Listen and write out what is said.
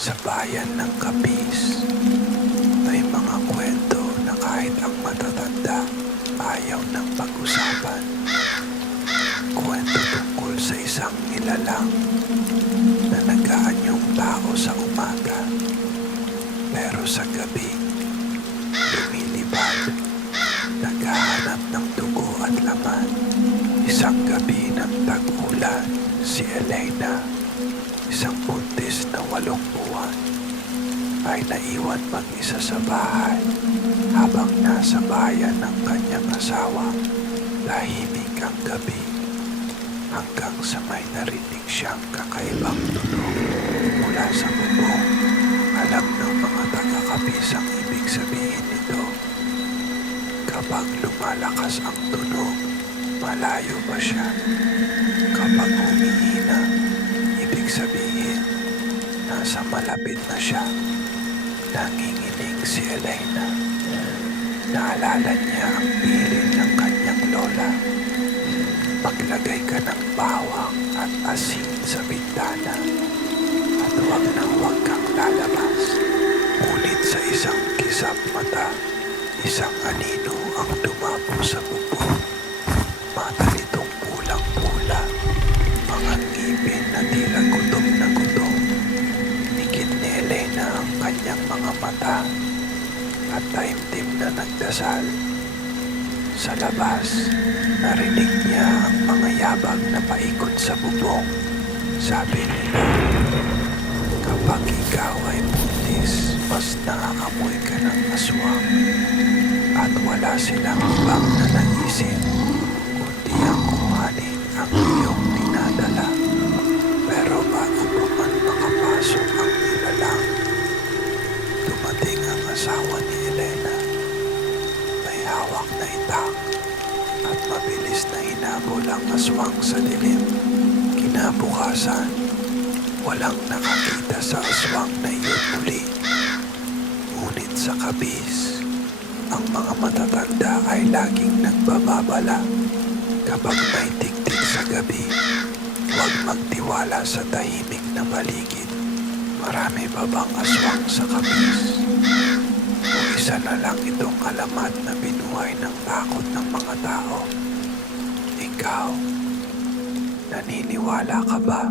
Sa bayan ng Kapis, may mga kwento na kahit ang matatanda ayaw ng pag-usapan. Kwento tungkol sa isang nilalang na nag-aanyong tao sa umaga. Pero sa gabi, lumilipad, naghahanap ng dugo at laman. Isang gabi ng tag-ulan, si Elena, isang buntis na walong buwan, ay naiwan mag-isa sa bahay habang nasa bayan ng kanyang asawa. Tahimik ang gabi hanggang sa may narinig siyang kakaibang tunog mula sa bubong. Alam ng mga taga-kapis ang ibig sabihin nito. Kapag lumalakas ang tunog, malayo pa siya. Kapag humihina, ibig sabihin, nasa malapit na siya. Nanginginig si Elena. Naalala niya ang piling ng kanyang lola. Maglagay ka ng bawang at asin sa bintana at huwag na huwag kang lalabas. Ngunit sa isang kisap mata, isang anino ang dumapo sa bubong. Mata mata at taimtim na nagdasal. Sa labas, narinig niya ang mga yabag na paikot sa bubong. Sabi nila, kapag ikaw ay buntis, mas naaamoy ka ng aswang. At wala silang ibang na naisip, kundi ang kuhanin ang iyong asawa ni Elena. May hawak na itak at mabilis na hinabol ang aswang sa dilim. Kinabukasan, walang nakakita sa aswang na iyon muli. Ngunit sa kabis, ang mga matatanda ay laging nagbababala. Kapag may tiktik sa gabi, huwag magtiwala sa tahimik na paligid. Marami pa bang aswang sa kabis? Isa na lang itong alamat na binuhay ng takot ng mga tao. Ikaw, naniniwala ka ba?